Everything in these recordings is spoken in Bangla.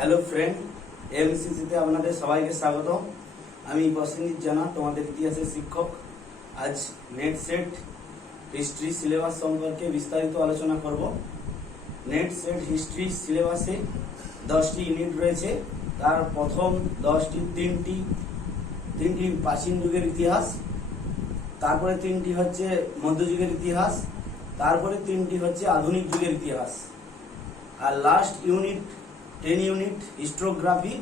হ্যালো ফ্রেন্ড, এমসিসিতে আপনাদের সবাইকে স্বাগত। আমি প্রসেনজিৎ জানা, তোমাদের ইতিহাসের শিক্ষক। আজ নেট সেট হিস্ট্রি সিলেবাস সম্পর্কে বিস্তারিত আলোচনা করব। নেট সেট হিস্ট্রি সিলেবাসে 10টি ইউনিট রয়েছে। তার প্রথম 10টি তিনটি প্রাচীন যুগের ইতিহাস, তারপরে 3টি হচ্ছে মধ্যযুগের ইতিহাস, তারপরে 3টি হচ্ছে আধুনিক যুগের ইতিহাস, আর লাস্ট ইউনিট 10 ইউনিট হিস্টোগ্রাফি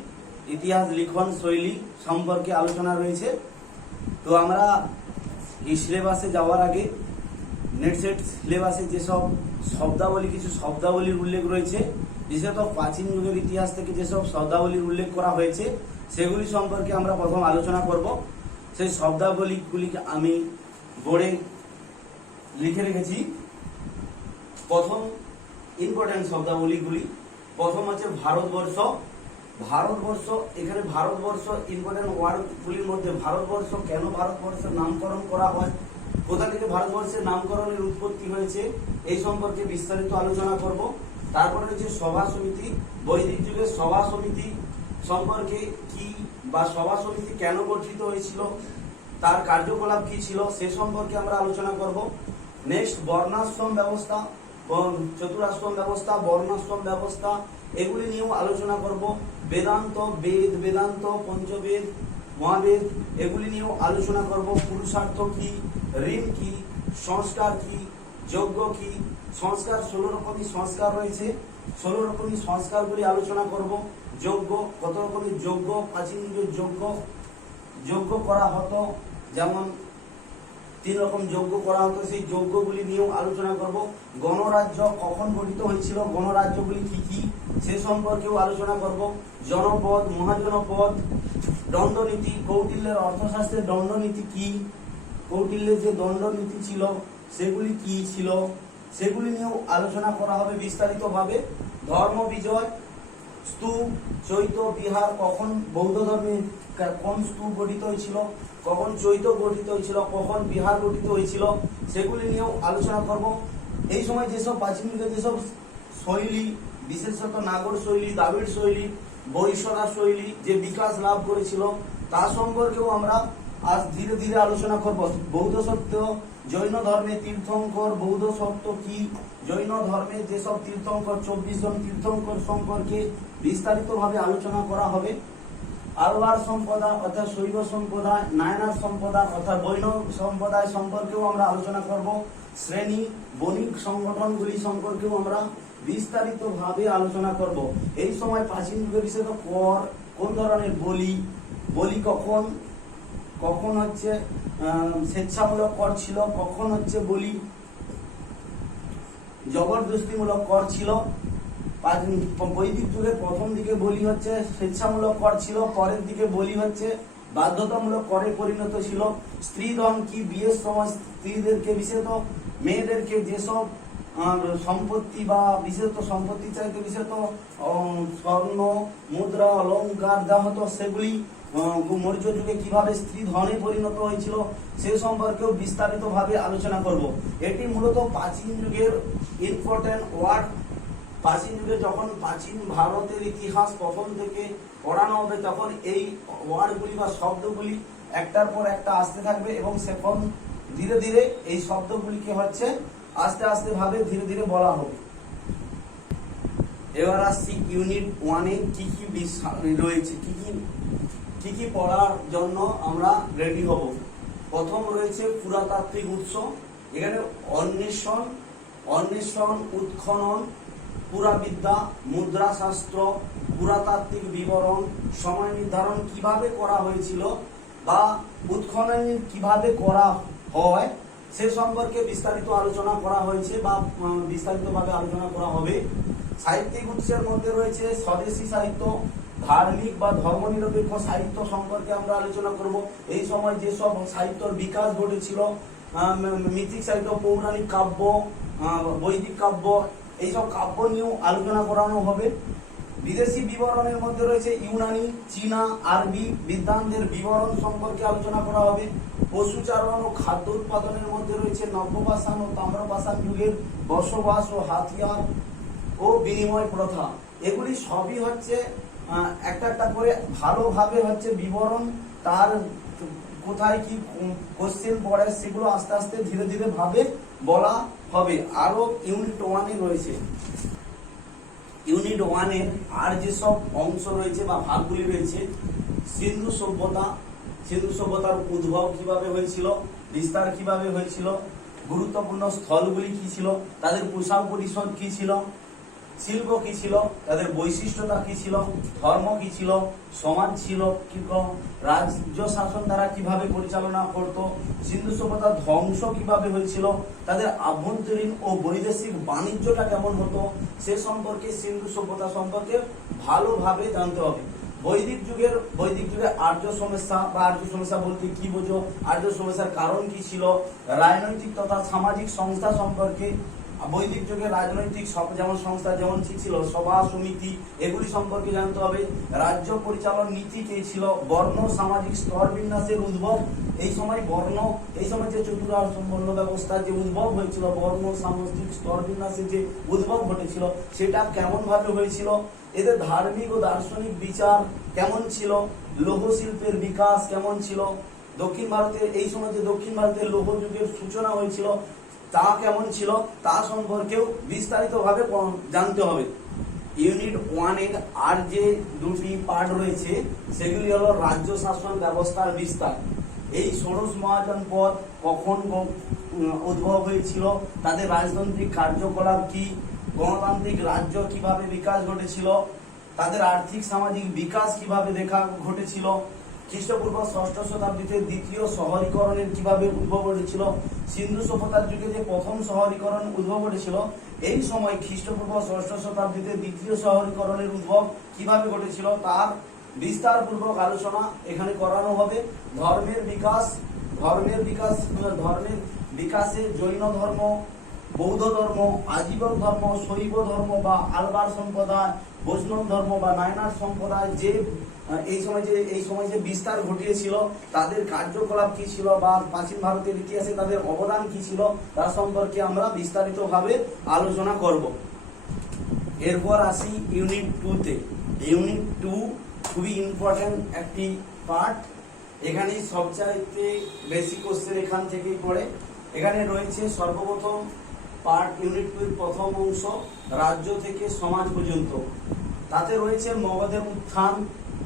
ইতিহাস লিখন শৈলী সম্পর্কে আলোচনা রয়েছে। তো আমরা এই সিলেবাসে যাওয়ার আগে নেট সেট সিলেবাসে যেসব শব্দাবলী, কিছু শব্দাবলীর উল্লেখ রয়েছে, বিশেষত প্রাচীন যুগের ইতিহাস থেকে যেসব শব্দাবলীর উল্লেখ করা হয়েছে সেগুলি সম্পর্কে আমরা প্রথম আলোচনা করব। সেই শব্দাবলীগুলিকে আমি বোর্ডে লিখে রেখেছি। প্রথম ইম্পর্টেন্ট শব্দাবলীগুলি, প্রথম হচ্ছে ভারতবর্ষ। এখানে ভারতবর্ষ ইম্পর্টেন্ট ওয়ার্ডগুলির মধ্যে ভারতবর্ষ, কেন ভারতবর্ষের নামকরণ করা হয়, কোথা থেকে ভারতবর্ষের নামকরণের উৎপত্তি হয়েছে, এই সম্পর্কে বিস্তারিত আলোচনা করব। তারপরে হচ্ছে সভা সমিতি, বৈদিক যুগের সভা সমিতি সম্পর্কে কি, বা সভা সমিতি কেন গঠিত হয়েছিল, তার কার্যকলাপ কি ছিল, সে সম্পর্কে আমরা আলোচনা করব। নেক্সট বর্ণাশ্রম ব্যবস্থা, চতুরাশ্রম ব্যবস্থা, বর্ণাশ্রম ব্যবস্থা, এগুলি নিয়েও আলোচনা করব। বেদান্ত, পঞ্চবেদ, মহাবেদ, এগুলি নিয়েও আলোচনা করব। পুরুষার্থ কি, ঋণ কি, সংস্কার কি, যজ্ঞ কি, সংস্কার 16 রকমই সংস্কার রয়েছে, 16 রকমই সংস্কারগুলি আলোচনা করব। যজ্ঞ, কত রকমের যজ্ঞ, প্রাচীন যুগের যজ্ঞ করা হতো, যেমন 3 রকম যজ্ঞ করা হতো, সেই যজ্ঞগুলি নিয়েও আলোচনা করব। গণরাজ্য কখন গঠিত হয়েছিল, গণরাজ্যগুলি কি কি, সে সম্পর্কেও আলোচনা করব। জনপদ, মহাজনপদ, দণ্ডনীতি, কৌটিল্যের অর্থশাস্ত্রের দণ্ডনীতি কি, কৌটিল্যের যে দণ্ডনীতি ছিল সেগুলি কি ছিল, সেগুলি নিয়েও আলোচনা করা হবে বিস্তারিতভাবে। ধর্ম বিজয়, স্তূপ, চৈত্য বিহার, কখন বৌদ্ধ ধর্মে কোন স্তূপ গঠিত হয়েছিল, কখন চৈত্য গঠিত হয়েছিল, কখন বিহার গঠিত হয়েছিল, সেগুলি নিয়েও আলোচনা করব। এই সময় যেসব প্রাচীন যুগের যেসব শৈলী, বিশেষত নাগর শৈলী, দ্রাবিড় শৈলী, বৈশরা শৈলী যে বিকাশ লাভ করেছিল, তা সম্পর্কেও আমরা আজ ধীরে ধীরে আলোচনা করব। বৌদ্ধ সত্য, জৈন ধর্মে তীর্থঙ্কর, বৌদ্ধ সত্য কি, জৈন ধর্মে যেসব তীর্থঙ্কর 24 জন তীর্থঙ্কর সম্পর্কে বিস্তারিতভাবে আলোচনা করা হবে। আলবার সম্প্রদায় অর্থাৎ শৈব সম্প্রদায়, নায়নার সম্প্রদায় অর্থাৎ বৈষ্ণব সম্প্রদায় সম্পর্কেও আমরা আলোচনা করব। শ্রেণী, বণিক সংগঠনগুলি সম্পর্কেও আমরা বিস্তারিতভাবে আলোচনা করব। এই সময় প্রাচীন যুগে বিশেষত কর, কোন ধরনের বলি কখন হচ্ছে স্বেচ্ছামূলক কর ছিল, কখন হচ্ছে বলি জবরদস্তিমূলক কর ছিল। বৈদিক যুগের প্রথম দিকে বলি হচ্ছে স্বেচ্ছামূলক কর ছিল, পরের দিকে বলি হচ্ছে বাধ্যতামূলক করে পরিণত ছিল। স্ত্রীধন কি, বিয়ের সময় স্ত্রীদেরকে, বিশেষত মেয়েদেরকে যেসব সম্পত্তি বা বিশেষত সম্পত্তি চাইতে বিশেষত স্বর্ণ, মুদ্রা, অলংকার যা হতো, সেগুলি মৌর্য যুগে কিভাবে স্ত্রী ধনে পরিণত হয়েছিল সে সম্পর্কেও বিস্তারিতভাবে আলোচনা করব। এটি মূলত প্রাচীন যুগের ইম্পর্টেন্ট ওয়ার্ড। প্রাচীন যুগে যখন প্রাচীন ভারতের ইতিহাস প্রথম থেকে পড়ানো হবে, তখন এই ওয়ার্ডগুলি বা শব্দগুলি একটার পর একটা আসতে থাকবে, এবং সেখন ধীরে ধীরে এই শব্দগুলিকে হচ্ছে আস্তে আস্তে ভাবে ধীরে ধীরে বলা হবে। এবার আসছি ইউনিট 1-এ কি কি রয়েছে, কি কি পড়ার জন্য আমরা রেডি হব। প্রথম রয়েছে পুরাতাত্ত্বিক উৎস। এখানে অন্বেষণ, উৎখনন, পুরাবিদ্যা, মুদ্রাশাস্ত্র, পুরাতাত্ত্বিক বিবরণ, সময় নির্ধারণ কিভাবে করা হয়েছিল বা উৎখনন কিভাবে করা হয় সে সম্পর্কে বিস্তারিত আলোচনা করা হয়েছে বা বিস্তারিতভাবে আলোচনা করা হবে। সাহিত্যিক উৎসের মধ্যে রয়েছে স্বদেশী সাহিত্য, ধার্মিক বা ধর্মনিরপেক্ষ সাহিত্য সম্পর্কে আমরা আলোচনা করব। এই সময় যেসব সাহিত্যের বিকাশ ঘটেছিল, মিথিক সাহিত্য, পৌরাণিক কাব্য, বৈদিক কাব্য, এইসব কাব্য নিয়েও আলোচনা করানো হবে। বিদেশি বিবরণের মধ্যে রয়েছে ইউনানি, চীনা, আরবি বিদ্বানদের বিবরণ সম্পর্কে আলোচনা করা হবে। পশুচারণ ও খাদ্য উৎপাদনের মধ্যে রয়েছে নব্যপাষাণ ও তাম্রপাষাণ যুগের বসবাস ও হাতিয়ার ও বিনিময় প্রথা। এগুলি সবই হচ্ছে একটা একটা করে ভালোভাবে হচ্ছে বিবরণ, তার কোথায় কি কোশ্চেন পড়ে সেগুলো আস্তে আস্তে ধীরে ধীরে ভাবে বলা হবে। আরো ইউনিট 1-এ রয়েছে, ইউনিট 1-এর আর যেসব অংশ রয়েছে বা ভাগগুলি রয়েছে, সিন্ধু সভ্যতা, সিন্ধু সভ্যতার উদ্ভব কিভাবে হয়েছিল, বিস্তার কিভাবে হয়েছিল, গুরুত্বপূর্ণ স্থলগুলি কি ছিল, তাদের পোশাক পরিষদ কি ছিল, শিল্প কি ছিল, তাদের বৈশিষ্ট্যতা কি ছিল, ধর্ম কি ছিল, সমাজ ছিল কি, রাজ্য শাসন দ্বারা কিভাবে পরিচালনা করত, সিন্ধু সভ্যতার ধ্বংস কিভাবে হয়েছিল, তাদের আভ্যন্তরীণ ও বৈদেশিক বাণিজ্যটা কেমন হতো, সে সম্পর্কে সিন্ধু সভ্যতা সম্পর্কে ভালোভাবে জানতে হবে। বৈদিক যুগে আর্য সমস্যা বা আর্য সমস্যা বলতে কি বোঝো, আর্য সমস্যার কারণ কি ছিল, রাজনৈতিক তথা সামাজিক সংস্থা সম্পর্কে, বৈদিক যুগে রাজনৈতিক যেমন সংস্থা যেমন কি ছিল, সভা সমিতি, এগুলি সম্পর্কে জানতে হবে। রাজ্য পরিচালন নীতি কে ছিল, বর্ণ সামাজিক স্তর বিন্যাসের উদ্ভব, এই সময় যে চতুরার্য বর্ণ ব্যবস্থার যে উদ্ভব হয়েছিল, বর্ণ সামাজিক স্তর বিন্যাসের যে উদ্ভব ঘটেছিল সেটা কেমন ভাবে হয়েছিল, এদের ধার্মিক ও দার্শনিক বিচার কেমন ছিল, লৌহ শিল্পের বিকাশ কেমন ছিল, দক্ষিণ ভারতের এই সময় যে দক্ষিণ ভারতের লৌহ যুগের সূচনা হয়েছিল তা কেমন ছিল, তা সম্পর্কেও বিস্তারিতভাবে জানতে হবে। ইউনিট 1-এর আর যে দুটি পার্ট রয়েছে সেগুলি হলো রাজ্য শাসন ব্যবস্থার বিস্তার, এই ষোড়শ মহাজনপদ কখন উদ্ভব হয়েছিল, তাদের রাজতান্ত্রিক কার্যকলাপ কি, গণতান্ত্রিক রাজ্য কিভাবে বিকাশ ঘটেছিল, তাদের আর্থিক সামাজিক বিকাশ কিভাবে ঘটেছিল, খ্রিস্টপূর্ব 6ষ্ঠ শতাব্দীতে দ্বিতীয় শহরীকরণের কিভাবে উদ্ভব ঘটেছিল, সিন্ধু সভ্যতার যুগে যে প্রথম শহরীকরণ উদ্ভব ঘটেছিল এই সময় খ্রিস্টপূর্ব 6ষ্ঠ শতাব্দীতে দ্বিতীয় শহরীকরণের উদ্ভব কিভাবে ঘটেছিল তার বিস্তারপূর্বক আলোচনা এখানে করানো হবে। ধর্মের বিকাশে জৈন ধর্ম, বৌদ্ধ ধর্ম, আজীবক ধর্ম, শৈব ধর্ম বা আলবার সম্প্রদায়, বৈষ্ণব ধর্ম বা নায়নার সম্প্রদায় যে এই সময় যে বিস্তার ঘটিয়েছিল তাদের কার্যকলাপ কি ছিল বা প্রাচীন ভারতের ইতিহাসে তাদের অবদান কি ছিল তার সম্পর্কে আমরা বিস্তারিতভাবে আলোচনা করব। এরপর আসি ইউনিট 2-তে। ইউনিট 2 খুবই ইম্পর্টেন্ট একটি পার্ট, এখানে সবচাইতে বেশি কোশ্চেন এখান থেকেই পড়ে। এখানে রয়েছে সর্বপ্রথম পার্ট ইউনিট 2-এর প্রথম অংশ রাজ্য থেকে সমাজ পর্যন্ত, তাতে রয়েছে মগধের উত্থান,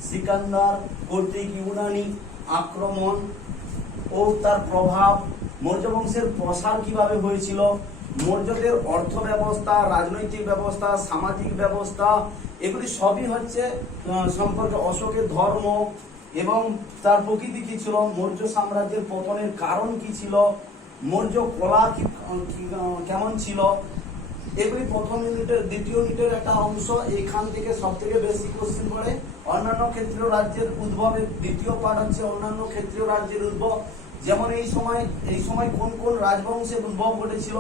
সিকান্দার কর্তৃক ইউনানি আক্রমণ ও তার প্রভাব, মৌর্য বংশের প্রসার কিভাবে হয়েছিল, মৌর্যদের অর্থ ব্যবস্থা, রাজনৈতিক ব্যবস্থা, সামাজিক ব্যবস্থা, এগুলি সবই হচ্ছে সম্পর্কে, অশোকের ধর্ম এবং তার প্রকৃতি কি ছিল, মৌর্য সাম্রাজ্যের পতনের কারণ কি ছিল, মৌর্য কলা কেমন ছিল, এগুলি প্রথম ইউনিটের দ্বিতীয় ইউনিটের একটা অংশ। এখান থেকে সব থেকে বেশি কোশ্চেন পড়ে। অন্যান্য ক্ষেত্রীয় রাজ্যের উদ্ভবের দ্বিতীয় পার্ট হচ্ছে অন্যান্য ক্ষেত্রীয় রাজ্যের উদ্ভব, যেমন এই সময় কোন কোন রাজবংশের উদ্ভব ঘটেছিল,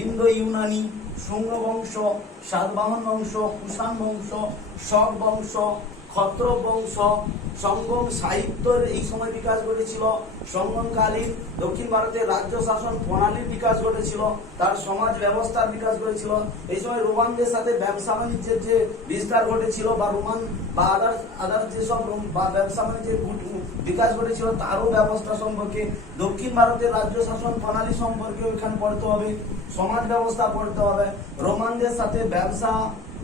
ইন্দো ইউনানি, শুঙ্গ বংশ, সাতবাহন বংশ, কুষাণ বংশ, শক বংশ, ক্ষত্র বংশ, সঙ্গম সাহিত্যের এই সময় বিকাশ ঘটেছিল, সঙ্গমকালীন দক্ষিণ ভারতের রাজ্য শাসন প্রণালীর বিকাশ ঘটেছিল, তার সমাজ ব্যবস্থার বিকাশ ঘটেছিল, এই সময় রোমানদের সাথে ব্যবসা বাণিজ্যের যে বিস্তার ঘটেছিল বা রোমান বা আদার যেসব বা ব্যবসা বাণিজ্যের বিকাশ ঘটেছিল তারও ব্যবস্থা সম্পর্কে, দক্ষিণ ভারতের রাজ্য শাসন প্রণালী সম্পর্কে এখানে পড়তে হবে, সমাজ ব্যবস্থা পড়তে হবে, রোমানদের সাথে ব্যবসা,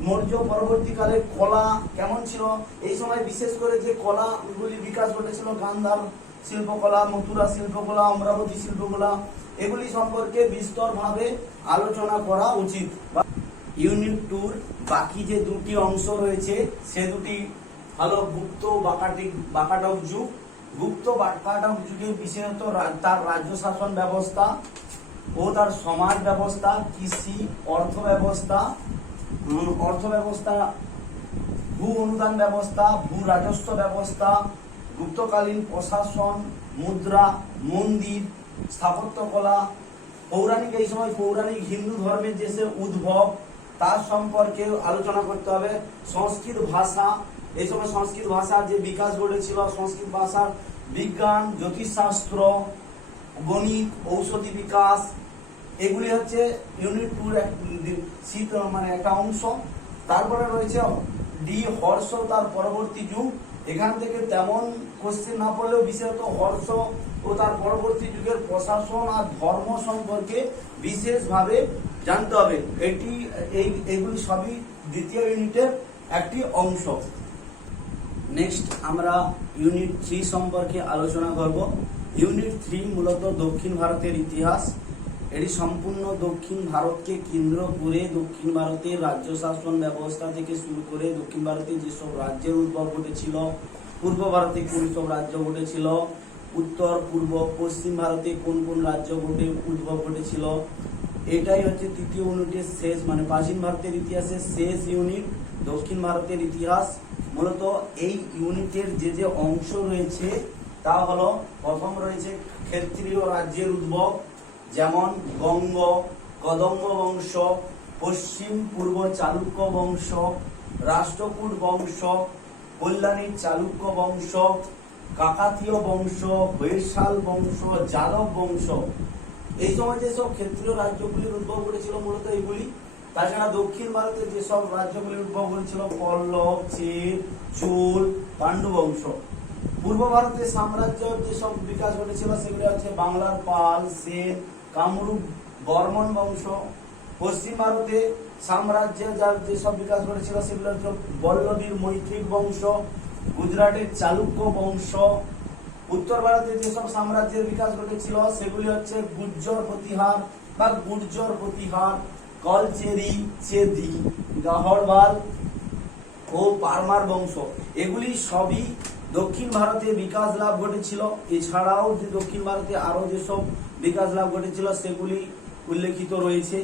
মৌর্য পরবর্তীকালে কলা কেমন ছিল, এই সময় বিশেষ করে যে কলাগুলি বিকাশ ঘটেছিল, গান্ধার শিল্পকলা, মথুরা শিল্পকলা, অমরাবতী শিল্পকলা, এগুলি সম্পর্কে বিস্তরভাবে আলোচনা করা উচিত। ইউনিট 2-র বাকি যে দুটি অংশ রয়েছে সে দুটি হলো গুপ্ত বাকাটক যুগ। গুপ্ত বাকাটক যুগে বিশেষত তার রাজ্য শাসন ব্যবস্থা ও তার সমাজ ব্যবস্থা, কৃষি, অর্থ ব্যবস্থা, ভূ অনুদান ব্যবস্থা, ভূ রাজস্ব ব্যবস্থা, গুপ্তকালীন প্রশাসন, মুদ্রা, মন্দির, স্থাপত্যকলা, পৌরাণিক এই সময় পৌরাণিক হিন্দু ধর্মের যে উদ্ভব তার সম্পর্কে আলোচনা করতে হবে। সংস্কৃত ভাষা, এই সময় সংস্কৃত ভাষার যে বিকাশ ঘটেছিল, সংস্কৃত ভাষার বিজ্ঞান, জ্যোতিষশাস্ত্র, গণিত, ঔষধি বিকাশ, এগুলি হচ্ছে ইউনিট 2-র একটা অংশ। তারপরে রয়েছে ডি হর্ষ তার পরবর্তী যুগ। এখান থেকে তেমন কোশ্চেন না পড়লেও বিশেষত হর্ষ ও তার পরবর্তী যুগের প্রশাসন আর ধর্ম সম্পর্কে বিশেষভাবে জানতে হবে। এইগুলি সবই দ্বিতীয় ইউনিটের একটি অংশ। নেক্সট আমরা ইউনিট 3 সম্পর্কে আলোচনা করব। ইউনিট 3 মূলত দক্ষিণ ভারতের ইতিহাস। এটি সম্পূর্ণ দক্ষিণ ভারতকে কেন্দ্র করে দক্ষিণ ভারতের রাজ্য শাসন ব্যবস্থা থেকে শুরু করে দক্ষিণ ভারতে যেসব রাজ্যের উদ্ভব ঘটেছিল, পূর্ব ভারতে কোন সব রাজ্য ঘটেছিল, উত্তর পূর্ব পশ্চিম ভারতে কোন কোন রাজ্য উদ্ভব ঘটেছিল, এটাই হচ্ছে তৃতীয় ইউনিটের শেষ, মানে প্রাচীন ভারতের ইতিহাসের শেষ ইউনিট দক্ষিণ ভারতের ইতিহাস। মূলত এই ইউনিটের যে অংশ রয়েছে তা হলো, প্রথম রয়েছে ক্ষত্রিয় রাজ্যের উদ্ভব, যেমন গঙ্গ, কদম্ব বংশ, পশ্চিম পূর্ব চালুক্য বংশ, রাষ্ট্রকূট বংশ, কল্যাণীর চালুক্য বংশ, কাকাতীয় বংশ, হৈসাল বংশ, যাদব বংশ। এই সময় যেসব ক্ষত্রিয় রাজ্যগুলির উদ্ভব ঘটেছিল মূলত এগুলি। তাছাড়া দক্ষিণ ভারতের যেসব রাজ্যগুলির উদ্ভব ঘটেছিল পল্লব, চের, চোল, পাণ্ডু বংশ। পূর্ব ভারতের সাম্রাজ্য যেসব বিকাশ ঘটেছিল সেগুলি হচ্ছে বাংলার পাল, সেন, কামরূপ, বর্মন বংশ। পশ্চিম ভারতে সাম্রাজ্যের যার যেসব বিকাশ ঘটেছিল সেগুলো হচ্ছে বল্লবীর মৈত্রিক বংশ, গুজরাটের চালুক্য বংশ। উত্তর ভারতে যেসব সাম্রাজ্যের বিকাশ ঘটেছিল সেগুলি হচ্ছে গুর্জর প্রতিহার বা গুর্জর প্রতিহার, কলচেরি, চেদি, গাহড়বাল ও পারমার বংশ। এগুলি সবই দক্ষিণ ভারতে বিকাশ লাভ ঘটেছিল। এছাড়াও যে দক্ষিণ ভারতে আরো যেসব বিকাশ লাভ ঘটেছিল সেগুলি উল্লেখিত রয়েছে।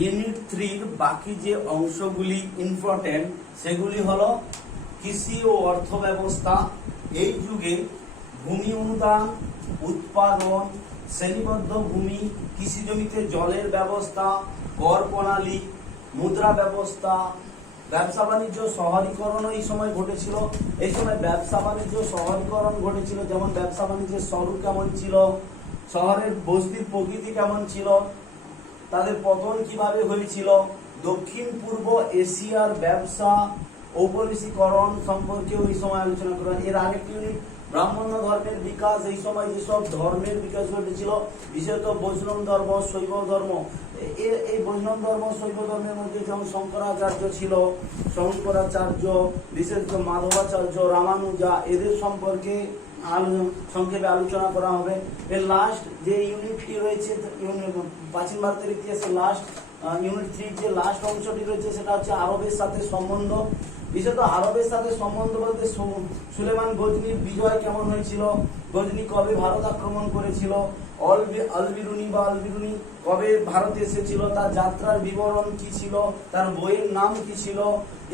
ইউনিট 3 বাকি যে অংশগুলি ইম্পর্টেন্ট সেগুলি হলো কৃষি ও অর্থ ব্যবস্থা। এই যুগে ভূমি অনুদান, উৎপাদন, শ্রেণীবদ্ধ ভূমি, কৃষি জমিতে জলের ব্যবস্থা, কর প্রণালী, মুদ্রা ব্যবস্থা, ব্যবসা বাণিজ্য শহরীকরণ এই সময় ঘটেছিল। এই সময় ব্যবসা বাণিজ্য শহরীকরণ ঘটেছিল, যেমন ব্যবসা বাণিজ্যের স্বরূপ কেমন ছিল, শহরের বস্তির প্রকৃতি কেমন ছিল, তাদের পতন কিভাবে হয়েছিল, দক্ষিণ পূর্ব এশিয়ার ব্যবসা ঔপনিবেশিকরণ সম্পর্কেও এই সময় আলোচনা করা। এর আরেকটি ইউনিট ব্রাহ্মণ্য ধর্মের বিকাশ। এই সময় যেসব ধর্মের বিকাশ ঘটেছিল, বিশেষত বৈষ্ণব ধর্ম, শৈব ধর্ম। এই বৈষ্ণব ধর্ম, শৈব ধর্মের মধ্যে যেমন শঙ্করাচার্য ছিল, শঙ্করাচার্য, বিশেষত মাধবাচার্য, রামানুজা, এদের সম্পর্কে সংক্ষেপে আলোচনা করা হবে। এর লাস্ট যে ইউনিটটি রয়েছে প্রাচীন ভারতের ইতিহাসে লাস্ট ইউনিট 3 যে লাস্ট অংশটি রয়েছে সেটা হচ্ছে আরবের সাথে সম্বন্ধ। বিশেষত আরবের সাথে সম্বন্ধ বলতে সুলেমান গজনির বিজয় কেমন হয়েছিল, গজনি কবে ভারত আক্রমণ করেছিল, আল-বিরুনি কবে ভারতে এসেছিল, তার যাত্রার বিবরণ কি ছিল, তার বইয়ের নাম কি ছিল,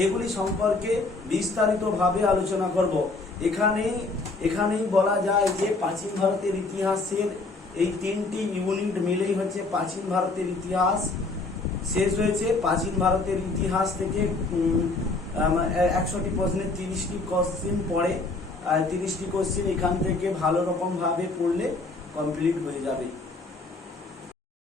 এগুলি সম্পর্কে বিস্তারিতভাবে আলোচনা করব। এখানেই বলা যায় যে প্রাচীন ভারতের ইতিহাসের এই 3টি ইউনিট মিলেই হচ্ছে প্রাচীন ভারতের ইতিহাস শেষ হয়েছে। প্রাচীন ভারতের ইতিহাস থেকে 100টি প্রশ্নের 30টি কোশ্চেন পড়ে। 30টি কোশ্চেন এখান থেকে ভালো রকম ভাবে পড়লে কমপ্লিট হয়ে যাবে।